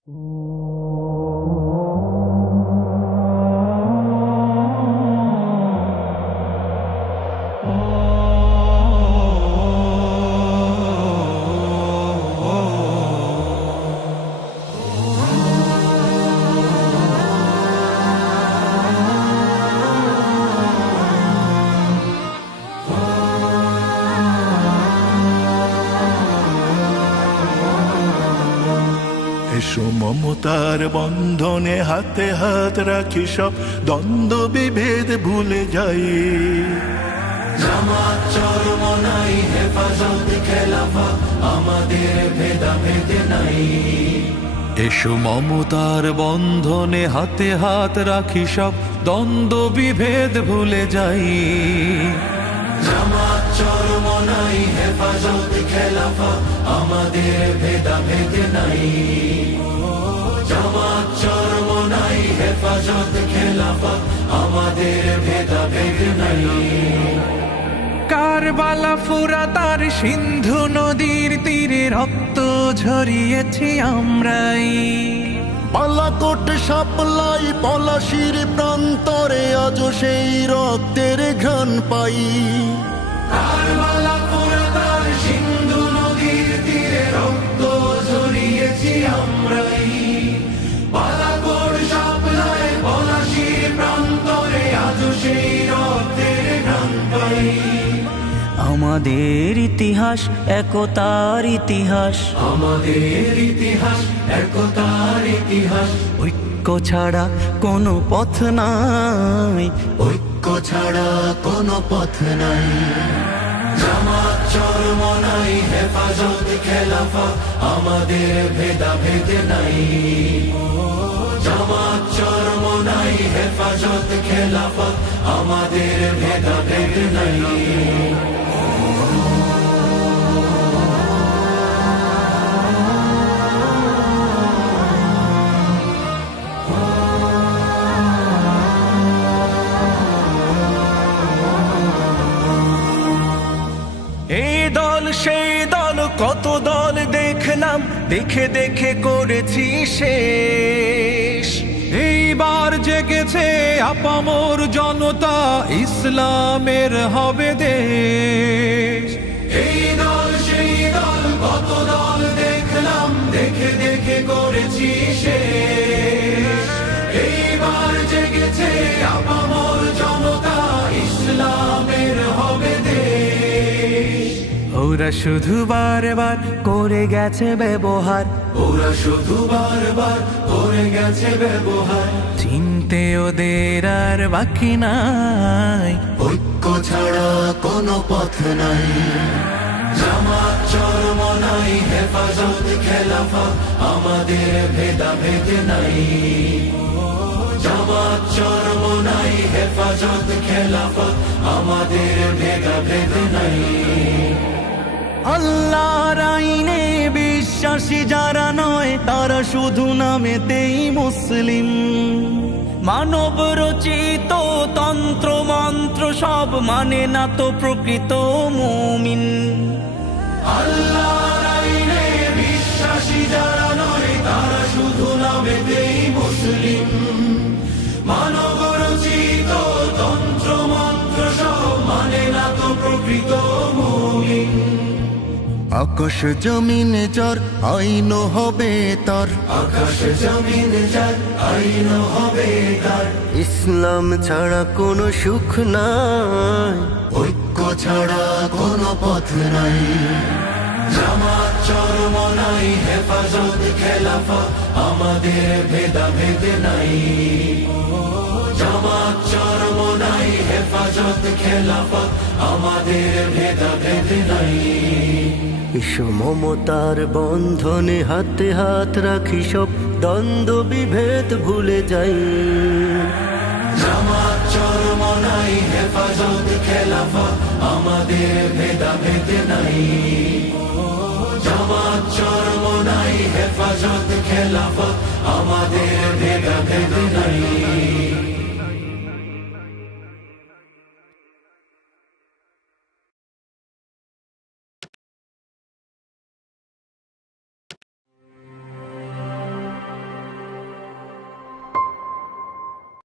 এসো মমতার বন্ধনে হাতে হাত রাখি, সব দ্বন্দ্ব বিভেদ ভুলে যাই। জামাত চরমনাই হেফাজত খেলাফত আমাদের ভেদাভেদ নাই। এসো মমতার বন্ধনে হাতে হাত রাখি, সব দ্বন্দ্ব বিভেদ ভুলে যাই। জামাত চরমনাই হেফাজত খেলাফত আমাদের ভেদাভেদ নাই। জামাত চরমনাই হেফাজত খেলাফত আমাদের ভেদাভেদ নাই। কারবালা ফুরাত আর সিন্ধু নদীর তীরে রক্ত ঝরিয়েছি আমরাই। বালাকোট সাপলাই পলাশির প্রান্তরে আজও সেই রক্তের ঘ্রাণ পাই। কারবালা ফুরাত আর সিন্ধু নদীর তীরে রক্ত ঝরিয়েছি আমরাই। বালাকোট সাপলাই পলাশির প্রান্তরে আজও সেই রক্তের ঘ্রাণ পাই। আমাদের ইতিহাস একতার ইতিহাস, আমাদের ইতিহাস একতার ইতিহাস। ঐক্য ছাড়া কোনো পথ নাই, ঐক্য ছাড়া কোনো পথ নাই। জামাত চরমনাই হেফাজত খেলাফত আমাদের ভেদাভেদ নাই। জামাত চরমনাই হেফাজত খেলাফত আমাদের ভেদাভেদ নাই। এই দল সেই দল কত দল দেখলাম, দেখে দেখে করেছি শেষ। এইবার জেগেছে আপামর জনতা, ইসলামের হবে দেশ। এই দল সেই দল কত দল দেখলাম, দেখে দেখে করেছি শেষ। এইবার জেগেছে আপামর জনতা, ইসলামের হবে দেশ। ওরা শুধু বারবার করে গেছে ব্যবহার, ওরা শুধু বারবার করে গেছে ব্যবহার। চিনতে ওদের আর বাকি নাই, ঐক্য ছাড়া কোনো পথ নাই। জামাত চরমনাই হেফাজত খেলাফত আমাদের ভেদাভেদ নাই। জামাত চরমনাই হেফাজত খেলাফত আমাদের ভেদাভেদ নাই। আল্লাহর আইনে বিশ্বাসী যারা নয়, তারা শুধু নামেতেই মুসলিম। মানব রচিত তন্ত্র মন্ত্র সব মানে না তো প্রকৃত মুমিন। আল্লাহর আইনে বিশ্বাসী যারা নয়, তারা শুধু নামেতেই মুসলিম। মানব রচিত তন্ত্র মন্ত্র সব মানে না তো প্রকৃত মুমিন। আকাশ জমিন যার আইন হবে তার, আকাশ জমিন যার আইন হবে তার। ইসলাম ছাড়া কোনো সুখ নাই, ঐক্য ছাড়া কোনো পথ নাই। জামাত চরমনাই হেফাজত খেলাফত আমাদের ভেদাভেদ নাই। জামাত চরমনাই হেফাজত খেলাফত আমাদের ভেদাভেদ নাই। এসো মমতার বন্ধনে হাতে হাত রাখি, সব দ্বন্দ্ব বিভেদ ভুলে যাই। জামাত চরমনাই হেফাজত খেলাফত আমাদের ভেদাভেদ নাই। জামাত চরমনাই হেফাজত খেলাফত আমাদের ভেদাভেদ নাই।